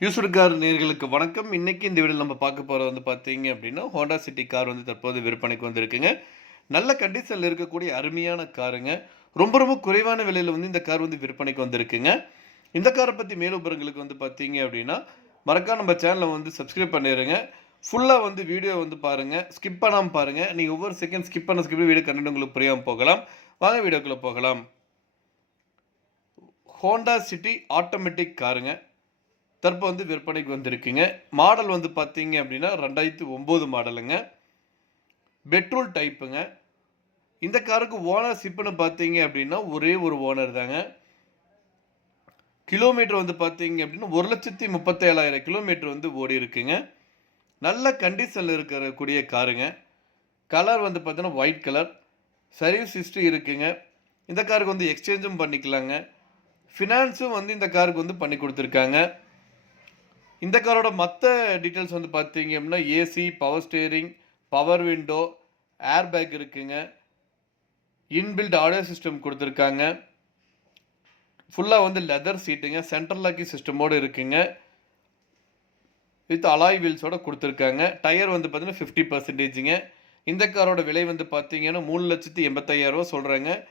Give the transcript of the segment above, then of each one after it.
Used car நேயர்களுக்கு வணக்கம். இன்னைக்கு இந்த வீடியோல நம்ம பார்க்க போறது வந்து பார்த்தீங்க அப்படின்னா, ஹோண்டா சிட்டி கார் வந்து தற்போது விற்பனைக்கு வந்திருக்குங்க. நல்ல கண்டிஷன்ல இருக்கக்கூடிய அருமையான காருங்க. ரொம்ப ரொம்ப குறைவான விலையில வந்து இந்த கார் வந்து விற்பனைக்கு வந்திருக்குங்க. இந்த கார பத்தி மேலும் விவரங்களுக்கு வந்து பார்த்தீங்க அப்படின்னா, மறக்காம நம்ம சேனல வந்து சப்ஸ்கிரைப் பண்ணிருங்க. ஃபுல்லா வந்து வீடியோ வந்து பாருங்க. ஸ்கிப் பண்ணாம பாருங்க. நீங்க ஒவ்வொரு செகண்ட் ஸ்கிப் பண்ண வீடியோ கன்டென்ட் உங்களுக்கு புரியாம போகலாம். வாங்க வீடியோக்குள்ள போகலாம். ஹோண்டா சிட்டி ஆட்டோமேட்டிக் காருங்க. தற்போது வந்து விற்பனைக்கு வந்திருக்குங்க. மாடல் வந்து பார்த்தீங்க அப்படின்னா 2009 மாடலுங்க. பெட்ரோல் டைப்புங்க. இந்த காருக்கு ஓனர்ஷிப்னு பார்த்தீங்க அப்படின்னா ஒரே ஒரு ஓனர் தாங்க. கிலோமீட்டர் வந்து பார்த்தீங்க அப்படின்னா 1,37,000 கிலோமீட்டர் வந்து ஓடி இருக்குங்க. நல்ல கண்டிஷன்ல இருக்கக்கூடிய காருங்க. கலர் வந்து பார்த்தீங்கன்னா ஒயிட் கலர். சர்வீஸ் ஹிஸ்டரி இருக்குங்க. இந்த காருக்கு வந்து எக்ஸ்சேஞ்சும் பண்ணிக்கலாங்க. ஃபினான்ஸும் வந்து இந்த காருக்கு வந்து பண்ணி குடுத்துருக்காங்க. இந்த காரோட மத்த டீட்டெயில்ஸ் வந்து பார்த்தீங்க அப்படின்னா, AC, power steering, power window, air bag இருக்குங்க. இன்பில்ட் ஆடியோ சிஸ்டம் குடுத்துருக்காங்க. ஃபுல்லா வந்து லெதர் சீட்டுங்க. சென்ட்ரல் லாக்கிங் சிஸ்டமோட இருக்குங்க. வித் அலாய் வீல்ஸோட குடுத்துருக்காங்க. டயர் வந்து பார்த்தீங்கன்னா 50%ங்க. இந்த காரோட விலை வந்து பார்த்தீங்கன்னா, ரூ. 3,85,000 சொல்றாங்க.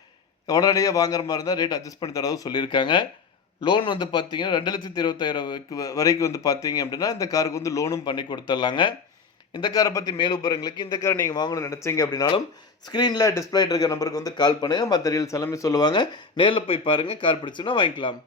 உடனடியா வாங்குற மாரி இருந்தா ரேட் அட்ஜஸ்ட் பண்ணி தரதா சொல்லியிருக்காங்க. லோன் வந்து பார்த்தீங்கன்னா, 2,25,000 வரைக்கும் வந்து பார்த்தீங்க அப்படின்னா, இந்த காருக்கு வந்து லோனும் பண்ணி குடுத்துடலாங்க. இந்த கார பத்தி மேலும் விவரங்களுக்கு, இந்த கார நீங்க வாங்கணும்னு நெனச்சீங்க அப்படின்னாலும், ஸ்க்ரீன்ல டிஸ்ப்ளேல இருக்க நம்பருக்கு வந்து கால் பண்ணுங்க. மத்த டீடெயில்ஸ் எல்லாமே சொல்லுவாங்க. நேர்ல போய் பாருங்க. கார் பிடிச்சுன்னா வாங்கிக்கலாம்.